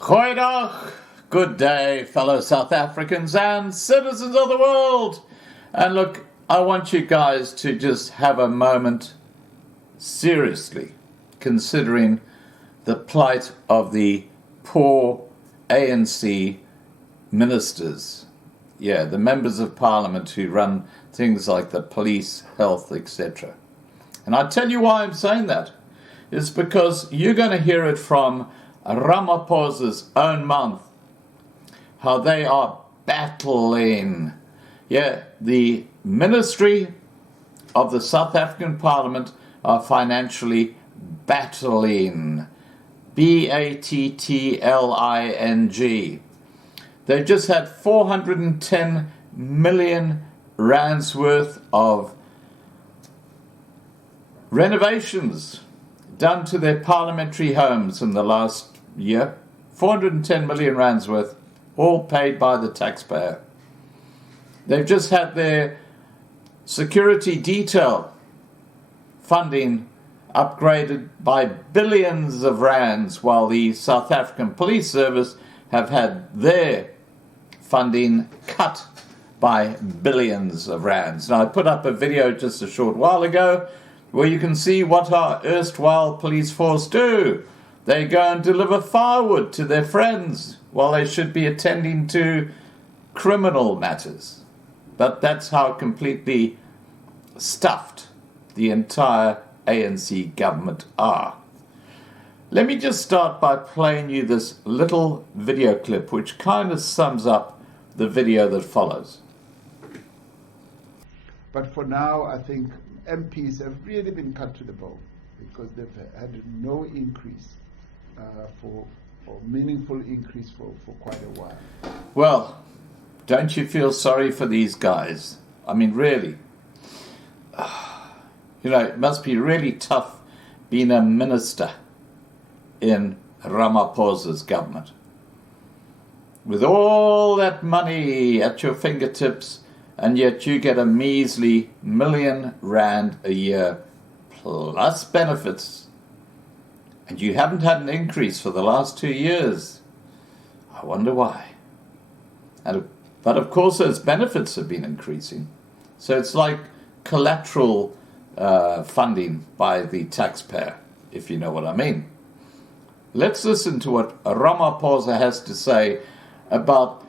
Goeiedag, good day, fellow South Africans and citizens of the world. And look, I want you guys to just have a moment seriously considering the plight of the poor ANC ministers. Yeah, the members of parliament who run things like the police, health, etc. And I tell you why I'm saying that. It's because you're going to hear it from Ramaphosa's own mouth, how they are battling. Yeah, the Ministry of the South African Parliament are financially battling. B-A-T-T-L-I-N-G. They've just had 410 million rands worth of renovations done to their parliamentary homes in the last year. 410 million rands worth, all paid by the taxpayer. They've just had their security detail funding upgraded by billions of rands, while the South African Police Service have had their funding cut by billions of rands. Now, I put up a video just a short while ago where you can see what our erstwhile police force do. They go and deliver firewood to their friends while they should be attending to criminal matters. But that's how completely stuffed the entire ANC government are. Let me just start by playing you this little video clip which kind of sums up the video that follows. But for now, I think MPs have really been cut to the bone because they've had no increase or meaningful increase for quite a while. Well, don't you feel sorry for these guys? I mean, really. You know, it must be really tough being a minister in Ramaphosa's government. With all that money at your fingertips, and yet you get a measly R1 million a year plus benefits. And you haven't had an increase for the last 2 years. I wonder why. But of course those benefits have been increasing. So it's like collateral funding by the taxpayer, if you know what I mean. Let's listen to what Ramaphosa has to say about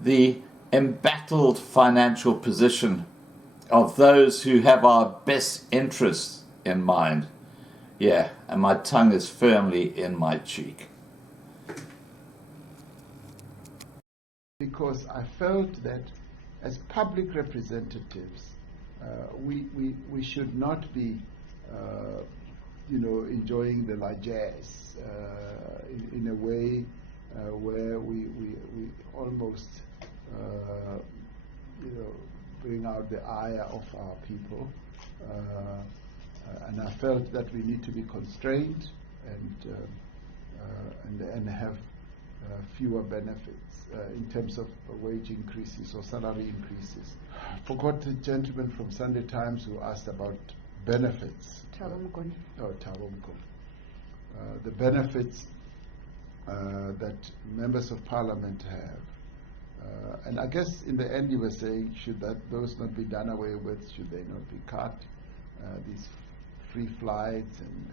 the embattled financial position of those who have our best interests in mind. Yeah, and my tongue is firmly in my cheek. Because I felt that as public representatives, we should not be, enjoying the largesse in a way where we almost, bring out the ire of our people. And I felt that we need to be constrained and have fewer benefits in terms of wage increases or salary increases. I forgot the gentleman from Sunday Times who asked about benefits. The benefits that members of parliament have. And I guess in the end you were saying, should those not be done away with? Should they not be cut? These free flights and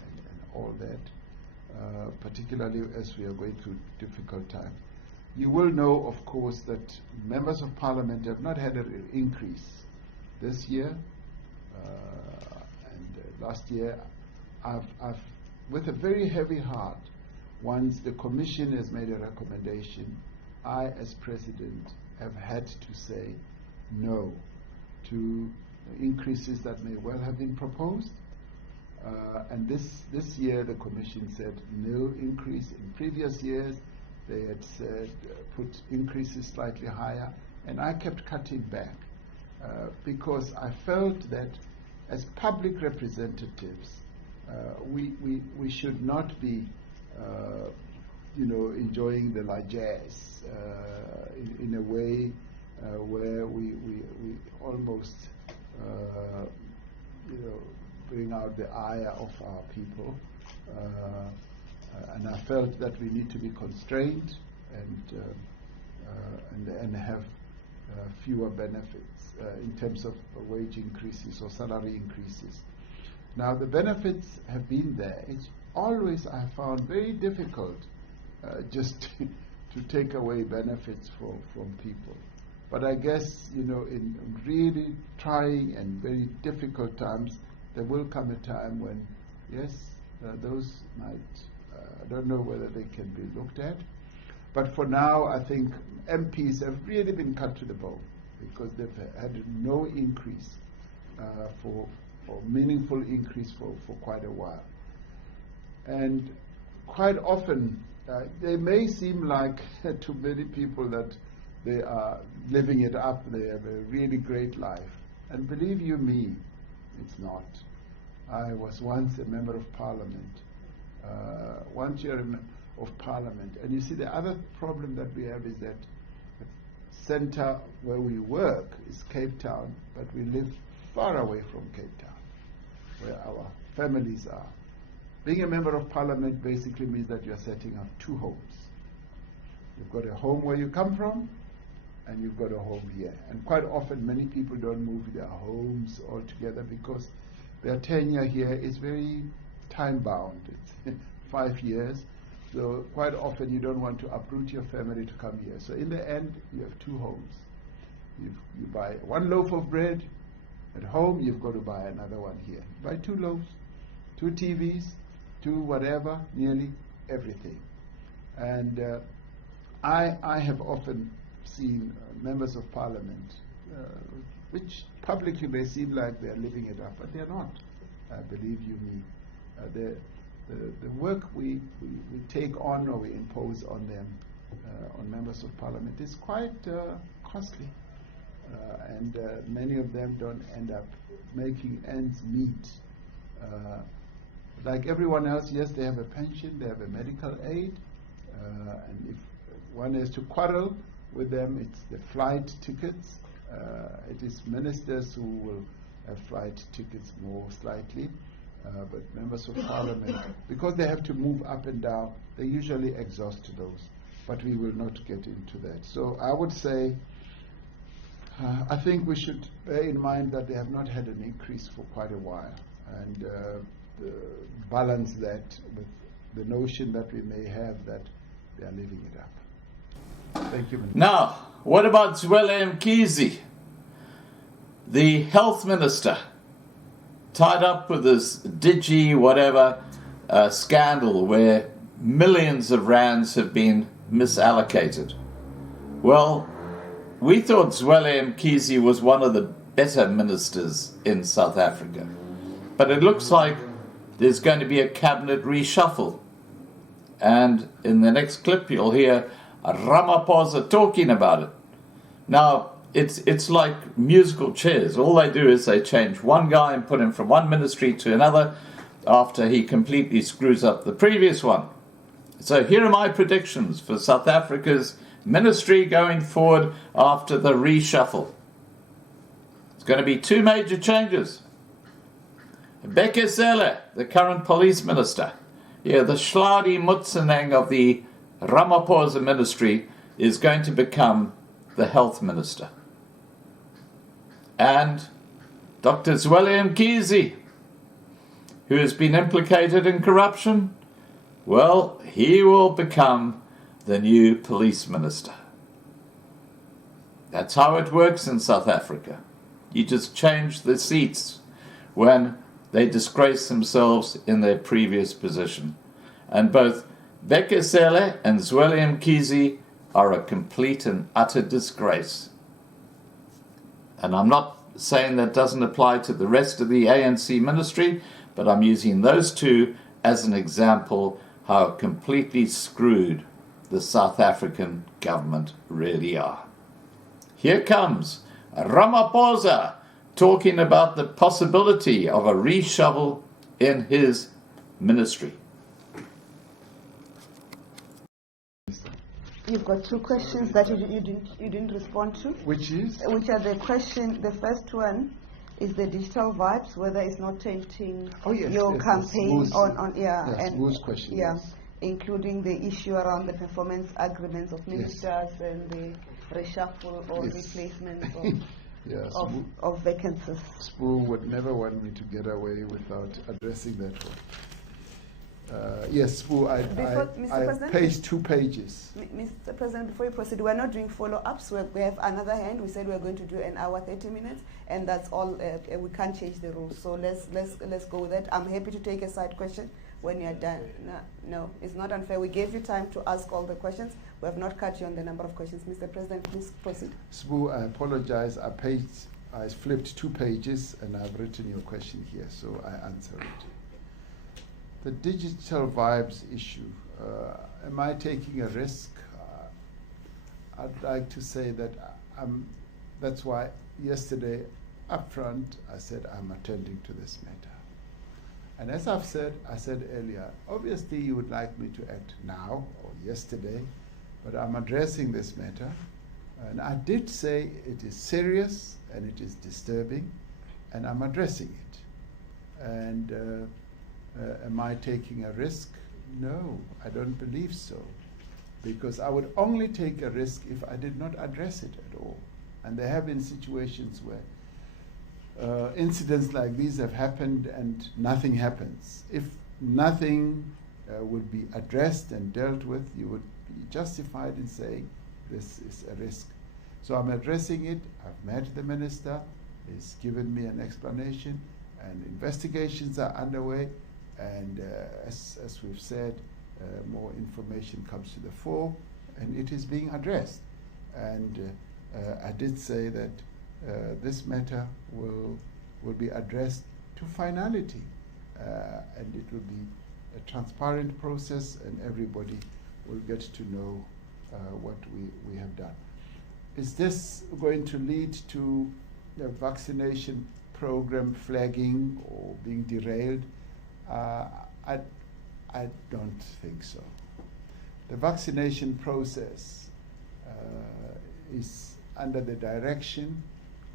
all that, particularly as we are going through difficult time. You will know, of course, that members of parliament have not had an increase this year and last year. I've, with a very heavy heart, once the commission has made a recommendation, I, as president, have had to say no to increases that may well have been proposed. And this year the commission said no increase. In previous years they had said put increases slightly higher, and I kept cutting back because I felt that as public representatives we should not be enjoying the largesse in a way where we almost bring out the ire of our people. And I felt that we need to be constrained and have fewer benefits in terms of wage increases or salary increases. Now, the benefits have been there. It's always, I found, very difficult just to take away benefits from people. But I guess, you know, in really trying and very difficult times, there will come a time when, yes, those might, I don't know whether they can be looked at. But for now, I think MPs have really been cut to the bone because they've had no increase or meaningful increase for quite a while. And quite often, they may seem like to many people that they are living it up, they have a really great life. And believe you me, it's not. I was once a member of parliament, once you're a member of parliament. And you see, the other problem that we have is that the center where we work is Cape Town, but we live far away from Cape Town, where our families are. Being a member of parliament basically means that you're setting up two homes. You've got a home where you come from, and you've got a home here. And quite often, many people don't move their homes altogether because their tenure here is very time-bound. It's 5 years. So quite often, you don't want to uproot your family to come here. So in the end, you have two homes. You buy one loaf of bread at home, you've got to buy another one here. You buy two loaves, two TVs, two whatever, nearly everything. And I have often seen members of parliament, which publicly may seem like they're living it up, but they're not, believe you me. The work we take on or we impose on them, on members of parliament, is quite costly. And many of them don't end up making ends meet. Like everyone else, yes, they have a pension, they have a medical aid, and if one has to quarrel with them, it's the flight tickets. It is ministers who will have flight tickets more slightly, but members of parliament, because they have to move up and down, they usually exhaust those, but we will not get into that. So I would say, I think we should bear in mind that they have not had an increase for quite a while, and balance that with the notion that we may have that they are living it up. Thank you. Now, what about Zweli Mkhize, the health minister, tied up with this digi whatever scandal where millions of rands have been misallocated? Well, we thought Zweli Mkhize was one of the better ministers in South Africa. But it looks like there's going to be a cabinet reshuffle. And in the next clip, you'll hear Ramaphosa talking about it. Now, it's like musical chairs. All they do is they change one guy and put him from one ministry to another after he completely screws up the previous one. So here are my predictions for South Africa's ministry going forward after the reshuffle. It's going to be two major changes. Bheki Cele, the current police minister, the Shladi Mutsaneng of the Ramaphosa ministry, is going to become the health minister. And Dr. Zweli Mkhize, who has been implicated in corruption, well, he will become the new police minister. That's how it works in South Africa. You just change the seats when they disgrace themselves in their previous position. And both Bheki Cele and Zweli Mkhize are a complete and utter disgrace. And I'm not saying that doesn't apply to the rest of the ANC ministry, but I'm using those two as an example how completely screwed the South African government really are. Here comes Ramaphosa talking about the possibility of a reshuffle in his ministry. You've got two questions that you didn't respond to. Which is? Which are the question? The first one is the digital vibes, whether it's not tainting your campaign on Yes, Wu's question. Yeah. Yes. including the issue around the performance agreements of ministers and the reshuffle or replacement of vacancies. Spoo would never want me to get away without addressing that one. Yes, Spoo, I page 2 pages. Mr. President, before you proceed, we're not doing follow-ups. We have another hand. We said we're going to do an hour, 30 minutes, and that's all. We can't change the rules. So let's go with that. I'm happy to take a side question when you're done. No, it's not unfair. We gave you time to ask all the questions. We have not cut you on the number of questions. Mr. President, please proceed. Spoo, I apologize. I flipped 2 pages, and I've written your question here, so I answer it. The digital vibes issue, am I taking a risk? I'd like to say that that's why yesterday up front I said I'm attending to this matter. And as I said earlier, obviously you would like me to act now or yesterday, but I'm addressing this matter. And I did say it is serious and it is disturbing, and I'm addressing it. And am I taking a risk? No, I don't believe so. Because I would only take a risk if I did not address it at all. And there have been situations where incidents like these have happened and nothing happens. If nothing would be addressed and dealt with, you would be justified in saying this is a risk. So I'm addressing it. I've met the minister. He's given me an explanation, and investigations are underway. And as we've said, more information comes to the fore, and it is being addressed. And I did say that this matter will be addressed to finality, and it will be a transparent process, and everybody will get to know what we have done. Is this going to lead to the vaccination program flagging or being derailed? I don't think so. The vaccination process is under the direction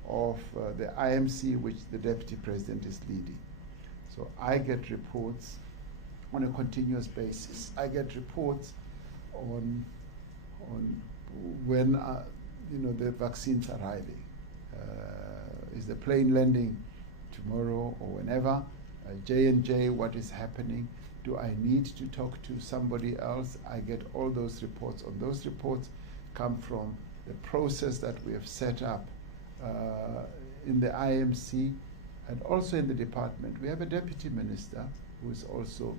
of the IMC, which the Deputy President is leading. So I get reports on a continuous basis. I get reports on when the vaccine's arriving. Is the plane landing tomorrow or whenever? J&J, what is happening? Do I need to talk to somebody else? I get all those reports. And those reports come from the process that we have set up in the IMC and also in the department. We have a deputy minister who is also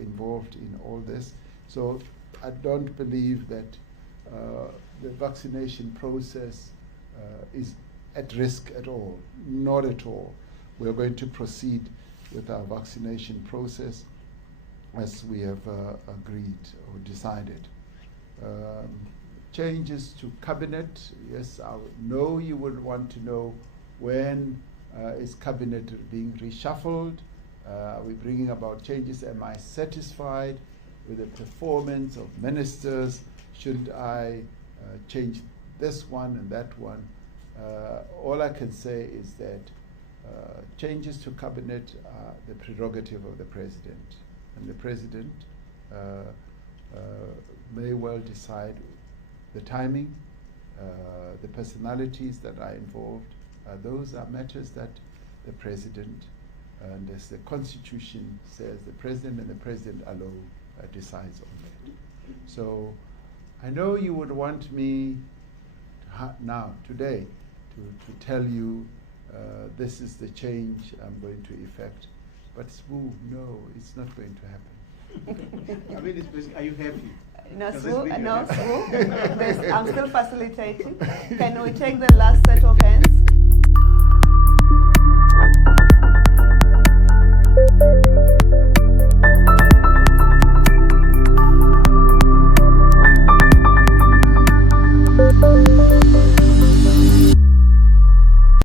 involved in all this. So I don't believe that the vaccination process is at risk at all, not at all. We are going to proceed with our vaccination process as we have agreed or decided. Changes to cabinet, yes, I know you would want to know when is cabinet being reshuffled. We're bringing about changes. Am I satisfied with the performance of ministers? Should I change this one and that one? All I can say is that changes to cabinet are the prerogative of the president, and the president may well decide the timing, the personalities that are involved. Those are matters that the president, and as the Constitution says, the president and the president alone decides on that. So I know you would want me now, today, to tell you this is the change I'm going to effect. But Spoo, no, it's not going to happen. I mean, are you happy? No, Spoo, I'm still facilitating. Can we take the last set of hands?